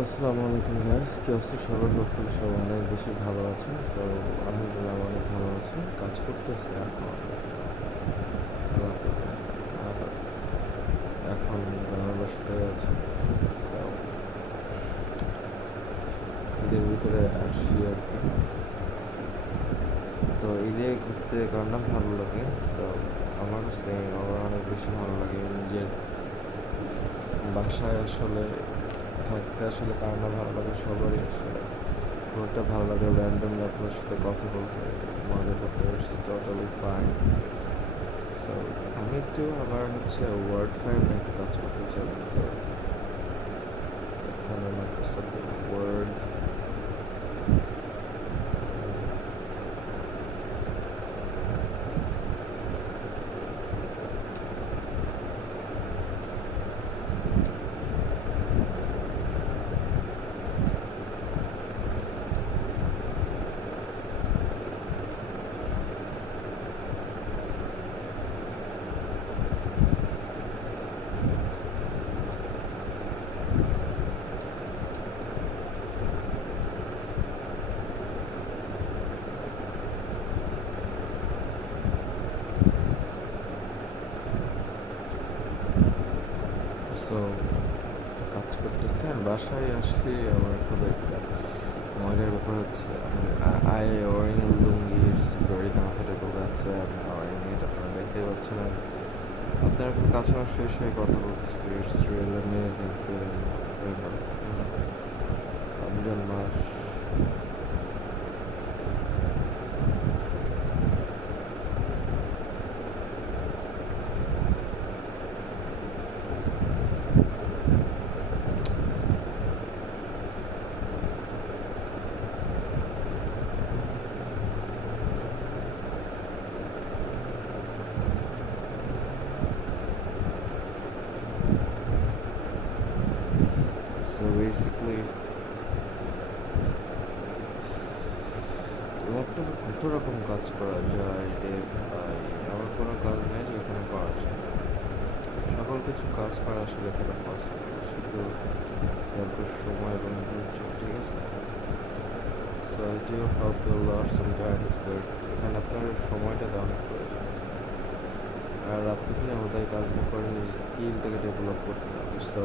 আসসালামু আলাইকুম গাইস কি অবস্থা? সবার হোপফুল সব অনেক বেশি ভালো আছে সো আলহামদুলিল্লাহ অনেক ভালো আছি। কাজ করতেছে এখন। এখন আমার বাসাটায় আছে। সো ঈদের ভিতরে আসছি আর কি। তো ঈদে ঘুরতে কার ভালো লাগে? সো আমার সেম আমার অনেক বেশি ভালো লাগে। নিজের বাসায় আসলে থাকতে আসলে কার না ভালো লাগে, সবারই আসলে ঘুরতে ভালো লাগে র্যান্ডম আপনার সাথে কথা বলতে, মজা করতে ইটস টোটালি ফাইন সো আমি একটু আবার হচ্ছে ওয়ার্ড ফাইন একটু কাজ করতে চাই সো এখানে মাইক্রোসফট ওয়ার্ড সো কাজ করতেছে আর বাসায় আসলে আমার খুব একটা মজার ব্যাপার হচ্ছে I wearing lungi it's very comfortable that's আমি ওয়ারিং ইট আপনারা দেখতেই পাচ্ছেন আপনারা খুব কাছাকাছি শেষ হয়ে কথা বলতেছি it's real amazing feeling Ramzan মাস ল্যাপটপে কত রকম কাজ করা যায় রে ভাই? আমার কোনো কাজ নেই যে এখানে সকল কিছু কাজ করা আসলে এখানে পসিবল শুধু তারপর সময় এবং ধৈর্য, ঠিক আছে? So I do help you lot sometimes but এখানে আপনার সময়টা দেওয়া প্রয়োজন আছে। আর আপনি যদি আমাদের কাজটা করেন, নিজের স্কিলটাকে ডেভেলপ করতে হবে। সো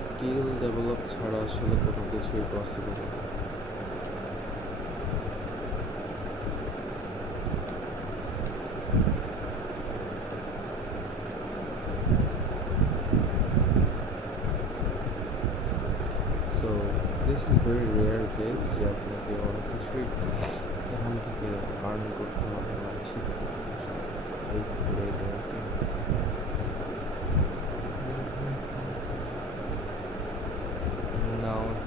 স্কিল ডেভেলপ ছাড়া আসলে কোনো কিছুই পসিবল না। So this is very rare case যে আপনাকে অনেক কিছুই এখান থেকে আর্ন করতে হবে মানে শিখতে হবে।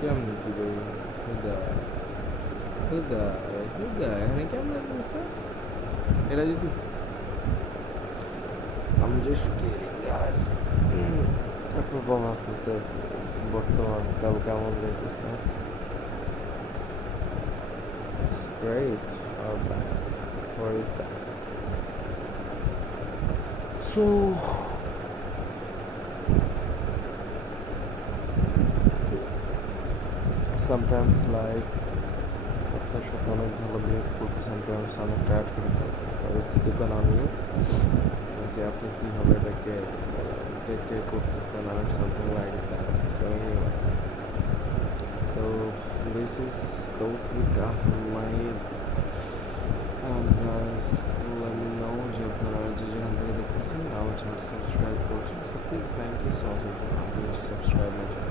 কেমন কি ভাই হুদা হুদা হুদা এখানে কেমন লাগতেছে এটা যদি I'm just kidding guys তারপর বল আপনাদের বর্তমান কাল কেমন যাইতেছে It's great or bad what is that so sometimes life আপনার সাথে অনেক ভালো বিহেভ করবে সামটাইমস অনেক টায়ার্ড করে ফেলবে so it's depend on you যে আপনি কীভাবে এটাকে টেক কেয়ার করতেছেন আর something like that so anyways so this is Taufiq Ahmed And guys, let me know যে আপনারা যে যেখান থেকে দেখতেছেন আমার চ্যানেল সাবস্ক্রাইব করছেন so please thank you so much subscribe my